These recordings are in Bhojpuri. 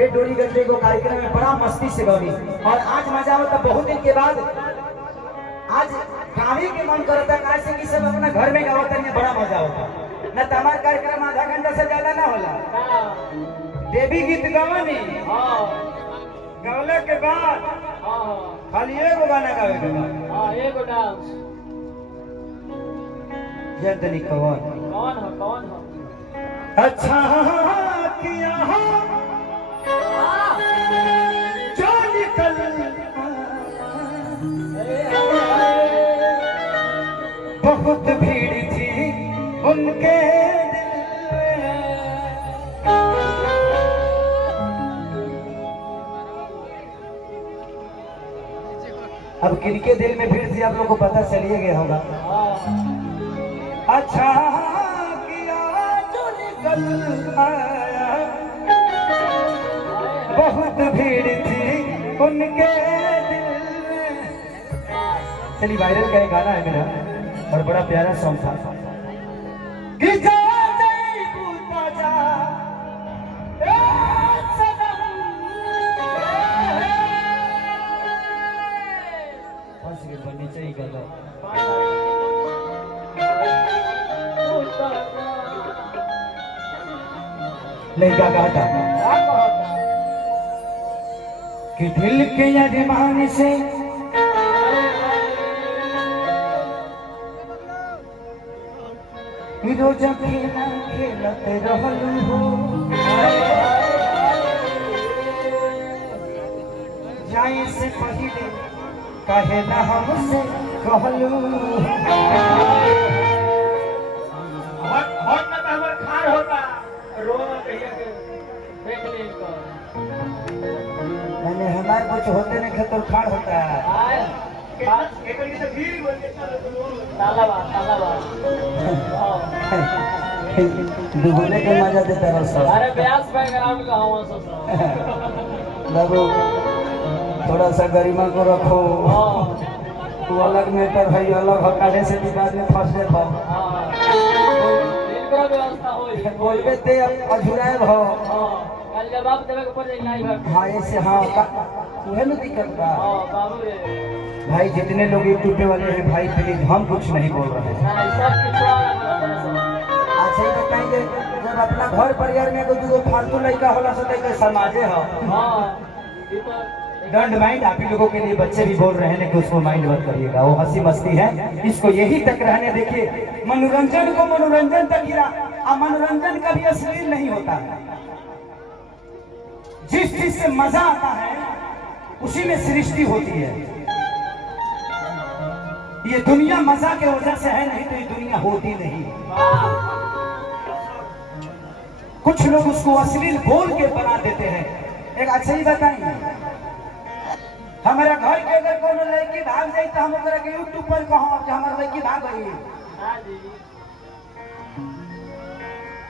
ढेर डोरी गंजे को कार्यक्रम में बड़ा मस्ती से गौरी और आज मजा होता बहुत दिन के बाद आज गावे के मन करता कैसे कि सब अपना घर में गावता है बड़ा मजा होता न तो हमारा कार्यक्रम आधा घंटा से ज्यादा ना होला देवी गीत गवानी गवले के बाद खाली एगो गाना गावे के बाद एगो डांस जर्दनी कौन कौन हो अच्छा किया हो जो निकल बहुत भीड़ थी उनके अब किनके दिल में भीड़ थी आप लोग को पता चलिए गया होगा। अच्छा किया जो निकल आया बहुत भीड़ थी उनके दिल में। चलिए वायरल का एक गाना है मेरा और बड़ा प्यारा सॉन्ग था कि जा नीचे ही कर लड़का गाता कि दिल के अरमान से रोज खेला खेलते रहलू हो जाए से पहले कहे ना हमसे कहलू खार होता मैंने हमारे कुछ होते नहीं खतर खाड़ होता है दुगुने के मजा देता रहो। अरे ब्यास बैकग्राउंड का हवा बाबू थोड़ा सा गरिमा को रखो तू अलग मैटर है अलग हकाले से बाद में फंस जाता बोलबे ते अधूराए हो जवाब देवे के पड़े लाइव। हाँ ऐसे हाँ तुम्हें न दिक्कत बा बाबू रे भाई जितने लोग यूट्यूब पे वाले हैं भाई प्लीज हम कुछ नहीं बोल रहे हैं। अच्छा ही बताइए जब अपना घर परिवार में कोई फालतू लड़का होला तो समाजे हो डोंट माइंड। आप ही लोगों के लिए बच्चे भी बोल रहे हैं कि उसको माइंड मत करिएगा वो हंसी मस्ती है इसको यही तक रहने देखिए। मनोरंजन को मनोरंजन तक गिरा और मनोरंजन कभी अश्लील नहीं होता है। जिस चीज से मजा आता है उसी में सृष्टि होती है। ये दुनिया मजा के वजह से है नहीं तो ये दुनिया होती नहीं। कुछ लोग उसको अश्लील बोल के बना देते हैं। एक अच्छा ही बताएंगे हमारा घर के अगर कोनो लड़की भाग जाए तो हम के यूट्यूब पर कहो कि हमारी लड़की भाग गई।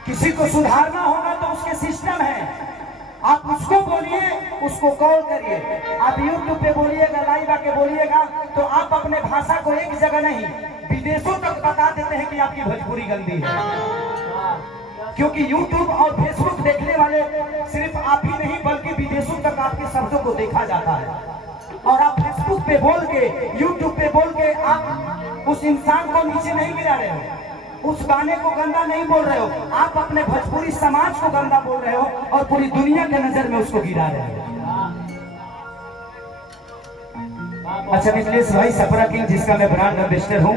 किसी को सुधारना होगा तो उसके सिस्टम है। आप उसको बोलिए उसको कॉल करिए। आप यूट्यूब पे बोलिएगा लाइव आके बोलिएगा तो आप अपने भाषा को एक जगह नहीं विदेशों तक बता देते हैं कि आपकी भोजपुरी गंदी है। क्योंकि यूट्यूब और फेसबुक देखने वाले सिर्फ आप ही नहीं बल्कि विदेशों तक आपके शब्दों को देखा जाता है। और आप फेसबुक पे बोल के यूट्यूब पे बोल के आप उस इंसान को नीचे नहीं गिरा रहे हो, उस गाने को गंदा नहीं बोल रहे हो, आप अपने भोजपुरी समाज को गंदा बोल रहे हो और पूरी दुनिया के नजर में उसको गिरा रहे हो। अच्छा मिथिलेश भाई सपरा किंग जिसका मैं ब्रांड एम्बेसडर हूँ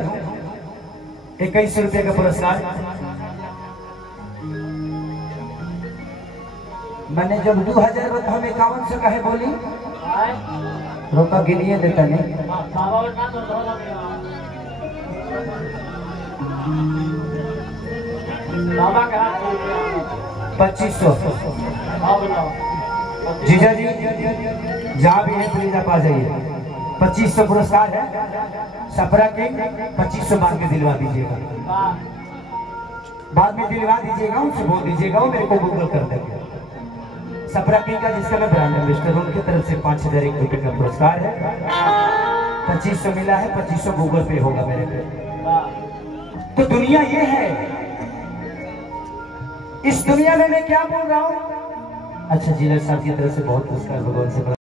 21 रुपए का पुरस्कार मैंने जब 2000 बता हम 51 से कहे बोली रोका गिनिए देता नहीं बाबा का 2500 जीजा जी जहाँ भी है प्लीज आप आ जाइए। 2500 पुरस्कार है सपरा के 2500 मांग के दिलवा दीजिएगा। बाद में दिलवा दीजिएगा उनसे बोल दीजिएगा वो मेरे को गूगल कर देंगे। सपरा किंग का जिसका मैं ब्रांड एम्बेसडर हूं उनकी तरफ से 5001 रुपए का पुरस्कार है। 2500 मिला है 2500 गूगल पे होगा मेरे पे। तो दुनिया ये है। इस दुनिया में मैं क्या बोल रहा हूं अच्छा जिला साहब की तरफ से बहुत पुरस्कार भगवान से